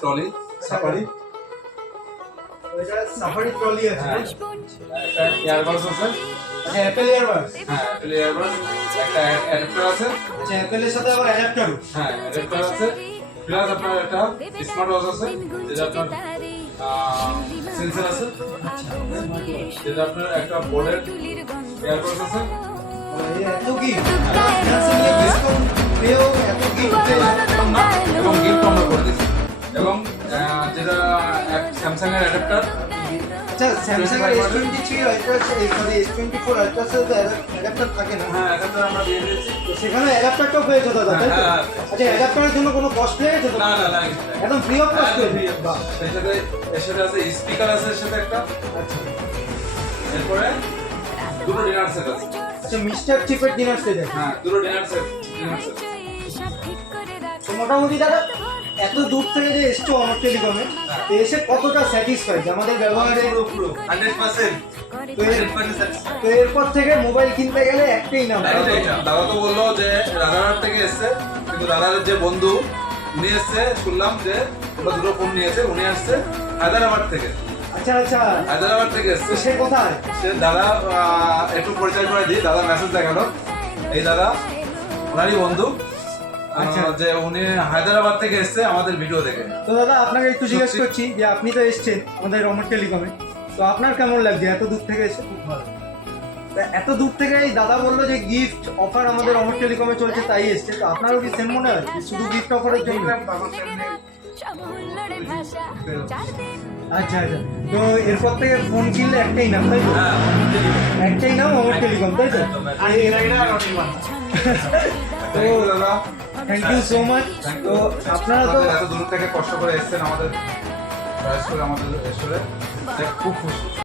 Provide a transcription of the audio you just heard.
Trolley safari, এটা safari trolley আছে। একটা এয়ারবাস আছে, আচ্ছা অ্যাপেল এয়ারবাস। হ্যাঁ অ্যাপেল এয়ারবাস, একটা অ্যাডাপ্টার আছে, আচ্ছা অ্যাপেলের সাথে আবার অ্যাডাপ্টার। হ্যাঁ অ্যাডাপ্টার আছে, প্লাস আপনার একটা স্মার্ট ওয়াচ আছে যেটা আপনার সেন্সর আছে, যেটা আপনার একটা বোর্ডের এয়ারবাস আছে। এই এত কি ফিনান্সিয়ালি ডিসকাউন্ট পেও এত কি এবং গিফট আমরা করে দিচ্ছি, এবং যেটা স্যামসাং এর অ্যাডাপ্টার। আচ্ছা স্যামসাং এর S23 ultra sorry S24 ultra সাথে অ্যাডাপ্টার থাকে না? হ্যাঁ অ্যাডাপ্টার আমরা দিয়ে দিয়েছি। তো সেখানে অ্যাডাপ্টারটাও পেয়েছো দাদা, তাই তো? হ্যাঁ। আচ্ছা অ্যাডাপ্টারের জন্য কোনো কস্ট লেগেছে তো? না না না, একদম ফ্রি অফ কস্ট পেয়েছো? বাহ। এর সাথে আছে স্পিকার আছে, এর সাথে একটা, আচ্ছা এরপরে দুটো ডিনার সেট আছে। আচ্ছা মিস্টার চিপের ডিনার সেট আছে। হ্যাঁ দুটো ডিনার সেট। তো মোটামুটি দাদা এত দূর থেকে যে এসছো আমার টেলিকমে, তো এসে কতটা স্যাটিসফাইড আমাদের ব্যবহারে? পুরো 100%। তো এরপর থেকে মোবাইল কিনতে গেলে একটাই নাম। দাদা তো বললো যে রাজারহাট থেকে এসছে, কিন্তু দাদার যে বন্ধু উনি এসছে, শুনলাম যে ওরা দুটো ফোন নিয়েছে, উনি আসছে হায়দ্রাবাদ থেকে। আচ্ছা আচ্ছা, হায়দ্রাবাদ থেকে এসছে। তো সে কোথায়? সে দাদা একটু পরিচয় করে দিই, দাদা মেসেজ দেখালো, এই দাদা ওনারই বন্ধু। আচ্ছা। যে উনি হায়দ্রাবাদ থেকে এসছে আমাদের ভিডিও দেখে। তো দাদা আপনাকে একটু জিজ্ঞেস করছি যে আপনি তো এসছেন আমাদের রমর টেলিকমে, তো আপনার কেমন লাগছে এত দূর থেকে এসে? খুব ভালো। তা এত দূর থেকে এই দাদা বললো যে গিফট অফার আমাদের রমর টেলিকমে চলছে তাই এসছে, তো আপনারও কি সেম মনে হয় যে শুধু গিফট অফারের জন্য? আচ্ছা আচ্ছা, তো এরপর থেকে ফোন কিনলে একটাই নাম, তাই তো? একটাই নাম রমর টেলিকম, তাই তো? তো দাদা থ্যাংক ইউ সো মাচ। তো আপনারা তো এত দূর থেকে কষ্ট করে এসেছেন আমাদের চয়েস করে, আমাদের রেস্টুরেন্টে খুব খুশি।